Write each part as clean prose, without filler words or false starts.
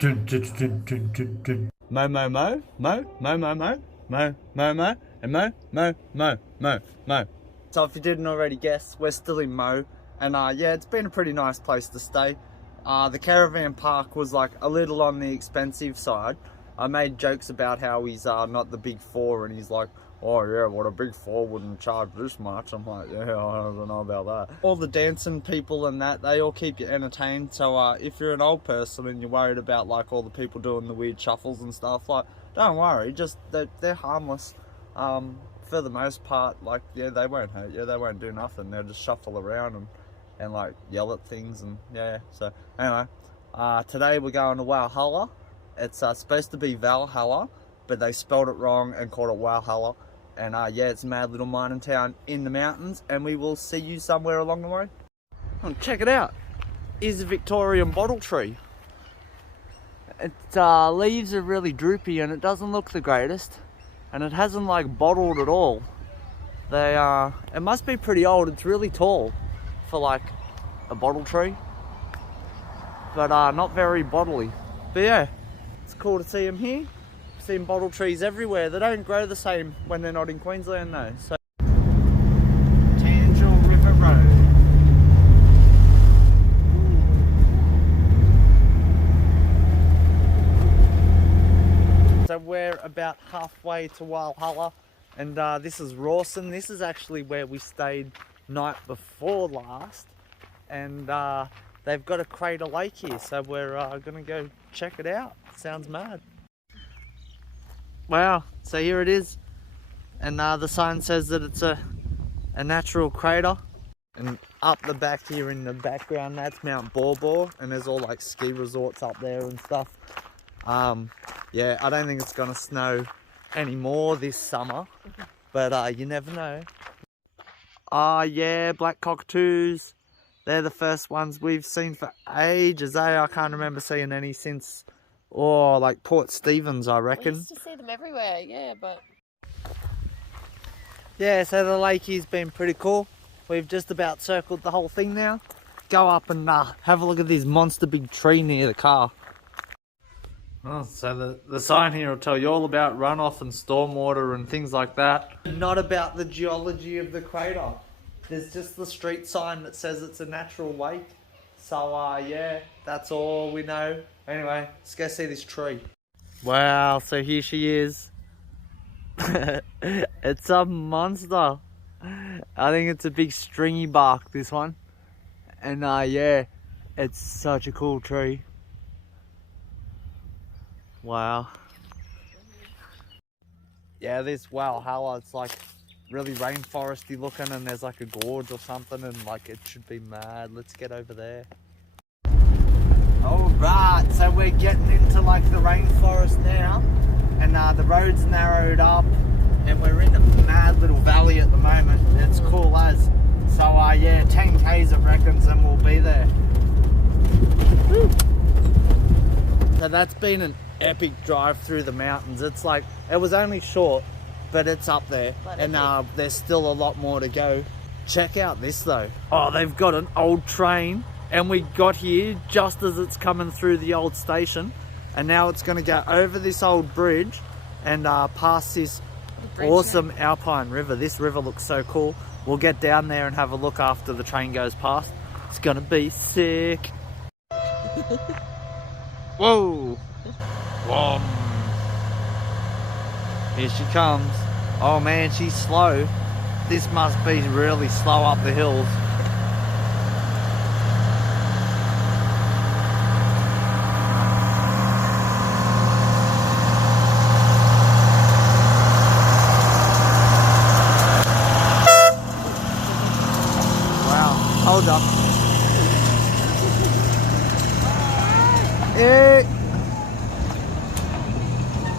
Mo, mo, mo, mo, mo, mo, mo, mo, mo, mo, and mo, mo, mo, mo, mo. So if you didn't already guess, we're still in Mo, and yeah, it's been a pretty nice place to stay. The caravan park was like a little on the expensive side. I made jokes about how he's not the big four, and he's like, oh yeah, what a big four wouldn't charge this much. I'm like, yeah, I don't know about that. All the dancing people and that, they all keep you entertained. So if you're an old person and you're worried about like all the people doing the weird shuffles and stuff, like, don't worry, just they're harmless. For the most part, like, yeah, they won't hurt you, they won't do nothing. They'll just shuffle around and like yell at things, and yeah. So anyway, today we're going to Walhalla. It's supposed to be Valhalla, but they spelled it wrong and called it Walhalla. And yeah, it's a mad little mining town in the mountains, and we will see you somewhere along the way. Oh, check it out. Here's a Victorian bottle tree. Its leaves are really droopy and it doesn't look the greatest. And it hasn't like bottled at all. It must be pretty old. It's really tall for like a bottle tree. But not very bottly. But yeah, it's cool to see them here. Seen bottle trees everywhere. They don't grow the same when they're not in Queensland though. So Tangel River Road. So we're about halfway to Walhalla, and this is Rawson. This is actually where we stayed night before last, and they've got a crater lake here, so we're gonna go check it out. Sounds mad. Wow, so here it is, and the sign says that it's a natural crater. And up the back here in the background, that's Mount Bor, and there's all like ski resorts up there and stuff. Yeah, I don't think it's gonna snow anymore this summer, but you never know. Yeah, black cockatoos. They're the first ones we've seen for ages, eh? I can't remember seeing any since, like Port Stephens, I reckon. We used to see them everywhere, yeah, but... Yeah, so the lake here's been pretty cool. We've just about circled the whole thing now. Go up and have a look at this monster big tree near the car. Oh, so the sign here will tell you all about runoff and stormwater and things like that. Not about the geology of the crater. There's just the street sign that says it's a natural lake. So yeah, that's all we know. Anyway, let's go see this tree. Wow, so here she is. It's a monster. I think it's a big stringy bark, this one. And yeah, it's such a cool tree. Wow. Yeah, this Walhalla, it's like really rainforesty looking, and there's like a gorge or something, and like it should be mad. Let's get over there. Alright, so we're getting into like the rainforest now, and the road's narrowed up, and we're in a mad little valley at the moment. It's cool as. So yeah, 10 Ks it reckons, and we'll be there. Woo. So that's been an epic drive through the mountains. It's like, it was only short, but it's up there, and there's still a lot more to go. Check out this though. Oh, they've got an old train, and we got here just as it's coming through the old station, and now it's going to go over this old bridge and past this awesome alpine river. This river looks so cool. We'll get down there and have a look after the train goes past. It's gonna be sick. Whoa! Whoa! Here she comes. Oh man, she's slow. This must be really slow up the hills. Hold up. Hey.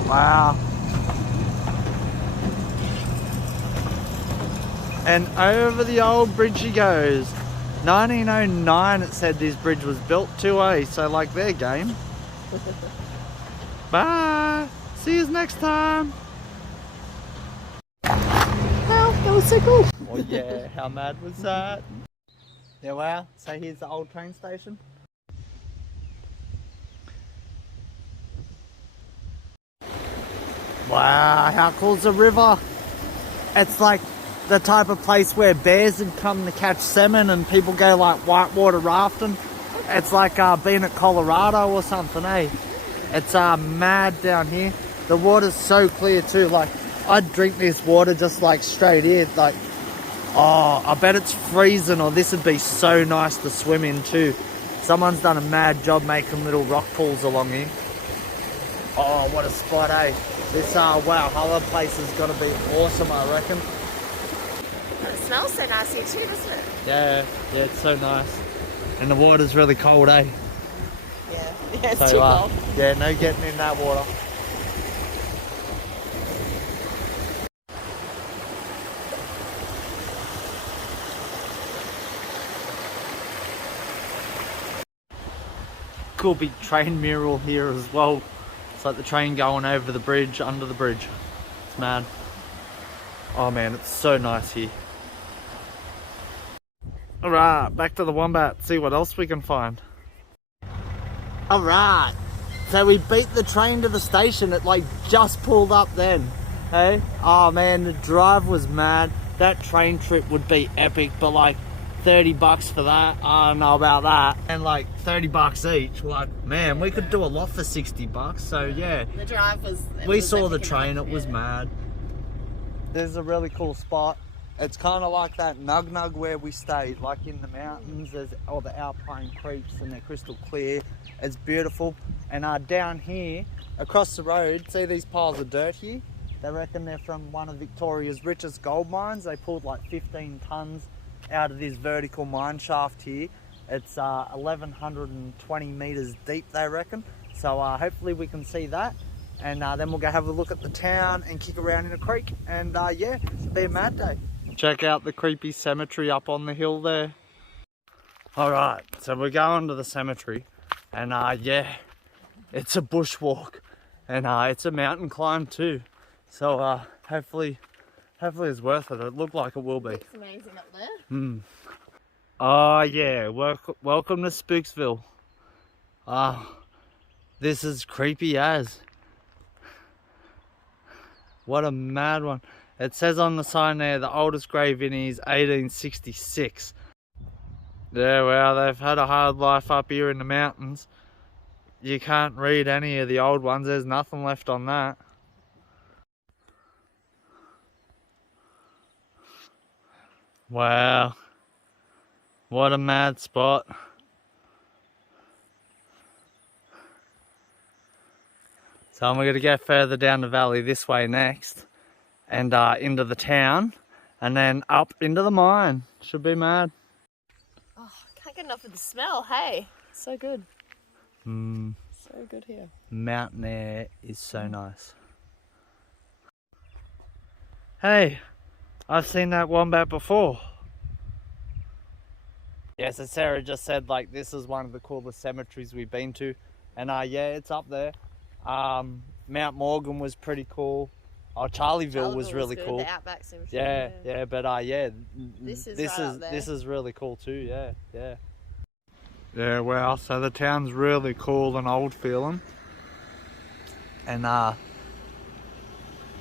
Wow. And over the old bridge she goes. 1909 it said this bridge was built 2A, so like their game. Bye. See you next time. Wow, that was so cool. Oh yeah, how mad was that? Yeah, wow. So here's the old train station. Wow, how cool's the river? It's like the type of place where bears would come to catch salmon and people go like whitewater rafting. It's like being at Colorado or something, eh? It's mad down here. The water's so clear too. Like, I'd drink this water just like straight in. Like, oh, I bet it's freezing, or this would be so nice to swim in too. Someone's done a mad job making little rock pools along here. Oh, what a spot, eh? This Walhalla place is gonna be awesome, I reckon. It smells so nice here too, doesn't it? Yeah, it's so nice. And the water's really cold, eh? Yeah, it's too cold. Yeah, no getting in that water. Cool big train mural here as well. It's like the train going over the bridge, under the bridge. It's mad. Oh man, it's so nice here. Alright, back to the Wombat, see what else we can find. Alright, so we beat the train to the station. It like just pulled up then. Hey? Oh man, the drive was mad. That train trip would be epic, but like 30 bucks for that, I don't know about that. And like 30 bucks each, like man, we could do a lot for 60 bucks, so yeah. The drive was... We saw the train, it was mad. There's a really cool spot. It's kind of like that nug where we stayed, like in the mountains. There's all the alpine creeks and they're crystal clear. It's beautiful. And down here, across the road, see these piles of dirt here? They reckon they're from one of Victoria's richest gold mines. They pulled like 15 tons out of this vertical mine shaft here. It's 1,120 meters deep, they reckon. So hopefully we can see that. And then we'll go have a look at the town and kick around in a creek. And yeah, it'll be a mad day. Check out the creepy cemetery up on the hill there. Alright, so we're going to the cemetery. And yeah, it's a bushwalk. And it's a mountain climb too. So hopefully it's worth it. It looked like it will be. It's amazing up there. Oh yeah, welcome to Spooksville. This is creepy as. What a mad one. It says on the sign there, the oldest grave in here is 1866. Yeah, well, they've had a hard life up here in the mountains. You can't read any of the old ones. There's nothing left on that. Wow. What a mad spot. So we're going to go further down the valley this way next. And into the town. And then up into the mine. Should be mad. Oh, can't get enough of the smell, hey? So good. So good here. Mountain air is so nice. Hey, I've seen that wombat before. Yeah, so Sarah just said like this is one of the coolest cemeteries we've been to. And yeah, it's up there. Mount Morgan was pretty cool. Oh, Charlieville was really good, cool. The Outback Cemetery. Yeah, but yeah, this is really cool too. Yeah. Yeah, well, so the town's really cool and old feeling. And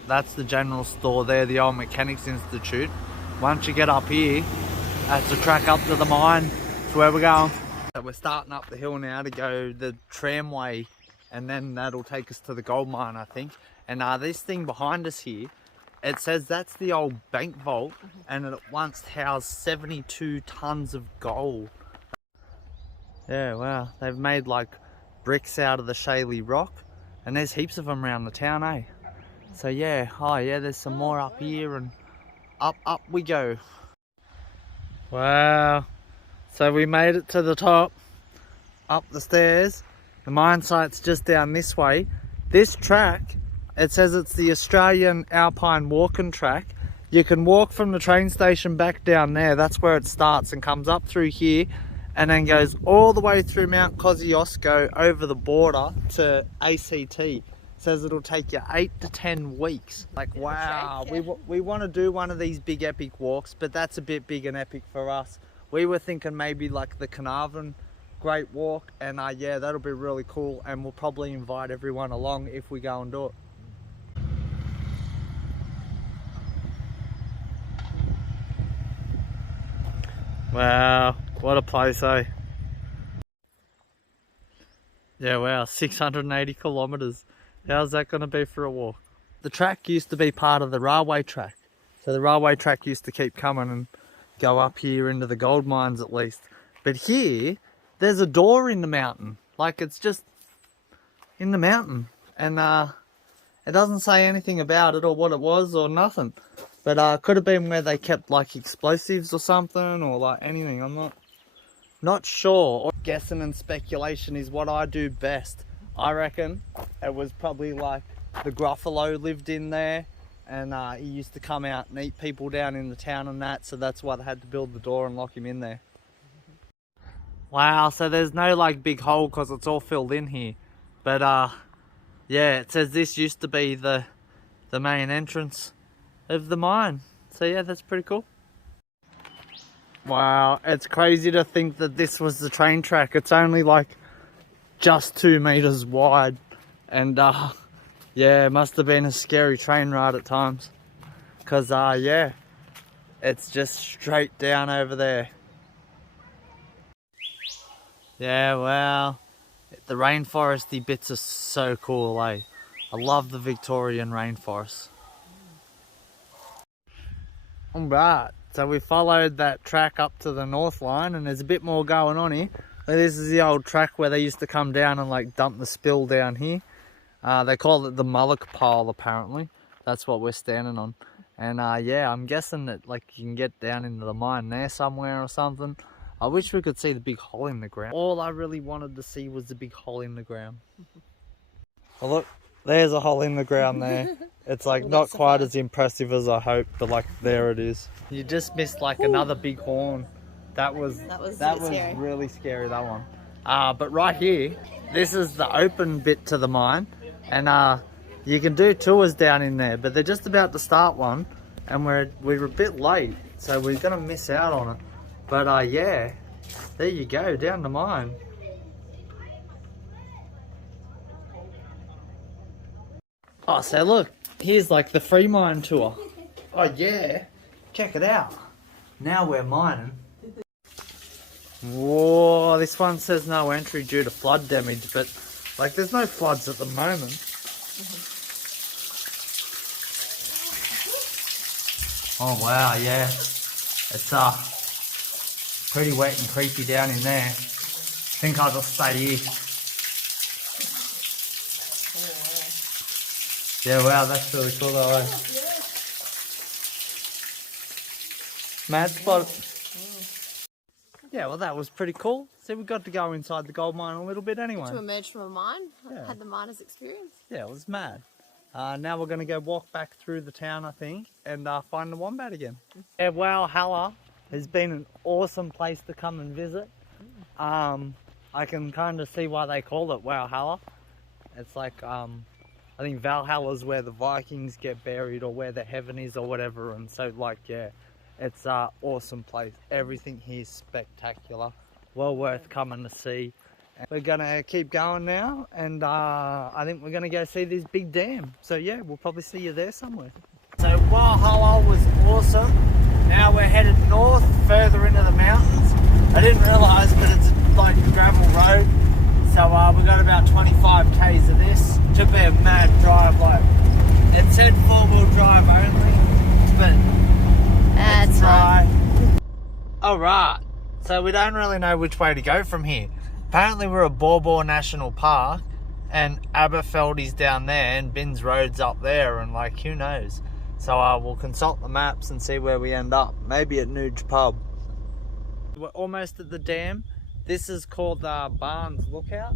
that's the general store there, the old Mechanics Institute. Once you get up here, that's the track up to the mine. That's where we're going. So we're starting up the hill now to go the tramway, and then that'll take us to the gold mine, I think. And this thing behind us here, it says that's the old bank vault, and it once housed 72 tons of gold. Yeah, wow. They've made like bricks out of the shaly rock, and there's heaps of them around the town, eh? So yeah, oh yeah, there's some more up here, and up we go. Wow. So we made it to the top, up the stairs. The mine site's just down this way. This track, it says it's the Australian Alpine Walking Track. You can walk from the train station back down there. That's where it starts and comes up through here and then goes all the way through Mount Kosciuszko over the border to ACT. It says it'll take you 8 to 10 weeks. Like, wow, we want to do one of these big epic walks, but that's a bit big and epic for us. We were thinking maybe like the Carnarvon Great Walk, and yeah, that'll be really cool, and we'll probably invite everyone along if we go and do it. Wow, what a place, eh? Yeah, wow, 680 kilometres. How's that going to be for a walk? The track used to be part of the railway track. So the railway track used to keep coming and go up here into the gold mines at least. But here, there's a door in the mountain. Like, it's just in the mountain. And it doesn't say anything about it or what it was or nothing. But could have been where they kept like explosives or something, or like anything. I'm not sure. Guessing and speculation is what I do best. I reckon it was probably like the Gruffalo lived in there, and he used to come out and eat people down in the town and that, so that's why they had to build the door and lock him in there. Wow, so there's no like big hole because it's all filled in here. But yeah, it says this used to be the main entrance of the mine. So yeah, that's pretty cool. Wow, it's crazy to think that this was the train track. It's only like just 2 meters wide, and yeah, it must have been a scary train ride at times, because yeah, it's just straight down over there. Yeah, wow, the rainforesty bits are so cool, eh? I love the Victorian rainforest. Alright, so we followed that track up to the north line, and there's a bit more going on here. This is the old track where they used to come down and like dump the spill down here. They call it the mullock pile apparently. That's what we're standing on. And yeah, I'm guessing that like you can get down into the mine there somewhere or something. I wish we could see the big hole in the ground. All I really wanted to see was the big hole in the ground. Well look, there's a hole in the ground there. It's like not quite as impressive as I hoped, but like there it is. You just missed like another big horn. That was scary. Really scary, that one. But right here, this is the open bit to the mine, and you can do tours down in there, but they're just about to start one, and we're a bit late, so we're gonna miss out on it. But yeah, there you go, down the mine. Oh, so look, here's like the free mine tour. Oh yeah, check it out. Now we're mining. Whoa, this one says no entry due to flood damage, but like there's no floods at the moment. Oh wow, yeah. It's pretty wet and creepy down in there. I think I'll just stay here. Yeah, wow, that's really cool though, eh? Mad spot. Yeah, well that was pretty cool. So we got to go inside the gold mine a little bit anyway. To emerge from a mine, Yeah. had the miner's experience. Yeah, it was mad. Now we're going to go walk back through the town, I think, and find the wombat again. Yeah, Walhalla has been an awesome place to come and visit. I can kind of see why they call it Walhalla. It's like, I think Valhalla is where the Vikings get buried, or where the heaven is or whatever, and so like, yeah. It's an awesome place. Everything here is spectacular. Well worth coming to see. We're going to keep going now, and I think we're going to go see this big dam. So yeah, we'll probably see you there somewhere. So Walhalla was awesome. Now we're headed north, further into the mountains. I didn't realise, but it's like a gravel road. So we've got about 25 k's of this. Should be a mad drive. Like it said 4-wheel drive only, but That's right. Alright, so we don't really know which way to go from here. Apparently we're at Borbor National Park, and Aberfeldy's down there, and Binns Road's up there, and like, who knows. So we'll consult the maps and see where we end up. Maybe at Nuge Pub. We're almost at the dam. This is called Barnes Lookout,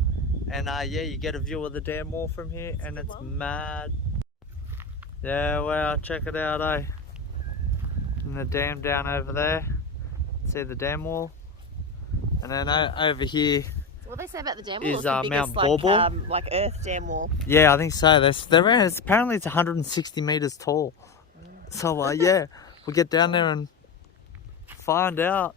and yeah, you get a view of the dam wall from here, and it's mad. Yeah, wow, check it out, eh? And the dam down over there. See the dam wall? And then over here What they say about the dam wall is the biggest, Mount Borbor. like Earth dam wall. Yeah, I think so. Apparently it's 160 meters tall. So yeah, we'll get down there and find out.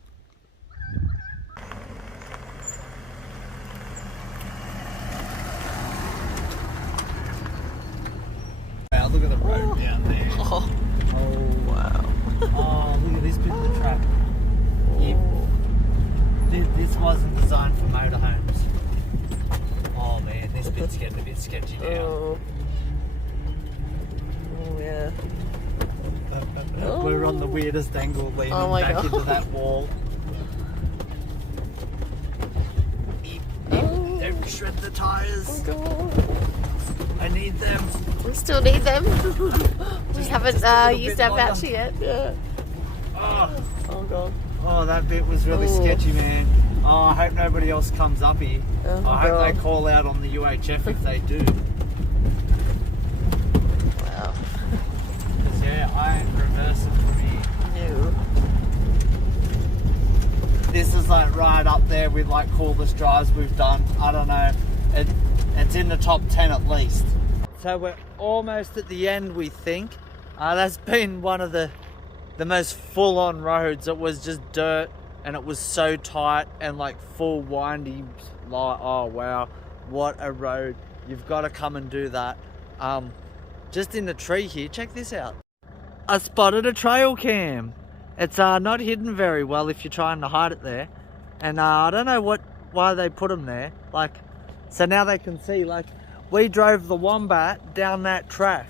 Wow, look at the road down there. Oh wow. Oh, look at this bit of the track. Yeah. This wasn't designed for motorhomes. Oh man, this bit's getting a bit sketchy now. Oh, yeah. We're on the weirdest angle, leaning Oh my back God. into that wall. Don't shred the tires. God. I need them. We still need them. We haven't just a little used bit our voucher yet. Yeah. Oh, Oh god. oh, that bit was really Ooh. sketchy, man. Oh, I hope nobody else comes up here. Oh, I hope God. they call out on the UHF if they do. Wow. Because yeah, I ain't reversing from here. No. This is like right up there with like coolest drives we've done. I don't know. It's in the top 10 at least. So we're almost at the end, we think. That's been one of the most full-on roads. It was just dirt and it was so tight and like full windy. Like, oh wow, what a road. You've got to come and do that. Just in the tree here, check this out. I spotted a trail cam. It's not hidden very well if you're trying to hide it there. And I don't know why they put them there. Like, so now they can see, like, we drove the Wombat down that track.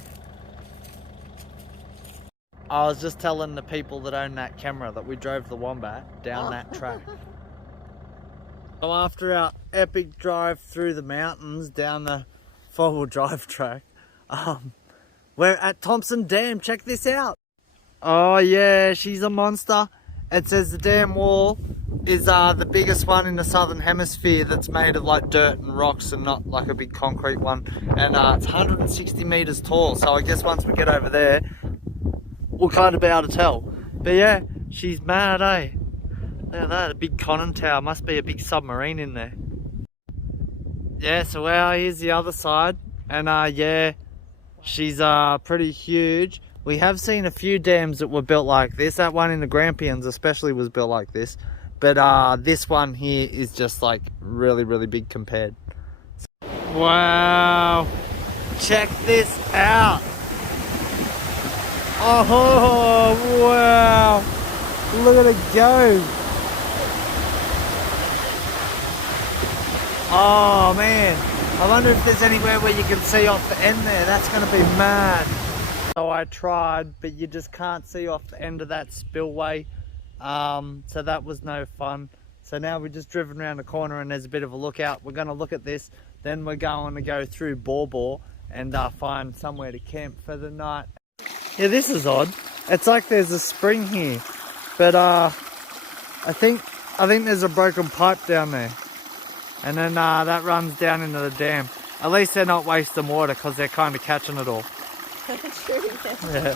I was just telling the people that own that camera that we drove the Wombat down that track. So after our epic drive through the mountains down the four-wheel drive track, we're at Thompson Dam. Check this out. Oh yeah, she's a monster. It says the dam wall is the biggest one in the southern hemisphere that's made of like dirt and rocks and not like a big concrete one. And it's 160 meters tall. So I guess once we get over there, we'll kind of be able to tell. But yeah, she's mad, eh? Look at that, a big conning tower. Must be a big submarine in there. Yeah, so here's the other side. And yeah, she's pretty huge. We have seen a few dams that were built like this. That one in the Grampians especially was built like this. But this one here is just like really, really big compared. Wow. Check this out. Oh, wow. Look at it go. Oh, man. I wonder if there's anywhere where you can see off the end there. That's going to be mad. So I tried, but you just can't see off the end of that spillway. So that was no fun. So now we're just driven around the corner and there's a bit of a lookout. We're going to look at this. Then we're going to go through Bor and find somewhere to camp for the night. Yeah, this is odd. It's like there's a spring here. But I think there's a broken pipe down there. And then that runs down into the dam. At least they're not wasting water because they're kind of catching it all. True. Yeah.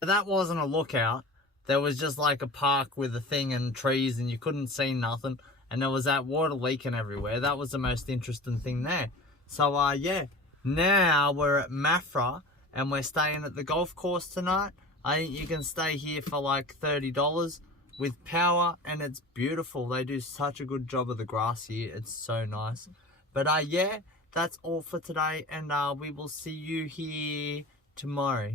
That wasn't a lookout. There was just like a park with a thing and trees and you couldn't see nothing. And there was that water leaking everywhere. That was the most interesting thing there. So yeah, now we're at Mafra and we're staying at the golf course tonight. I think you can stay here for like $30 with power and it's beautiful. They do such a good job of the grass here. It's so nice. But yeah, that's all for today and we will see you here tomorrow.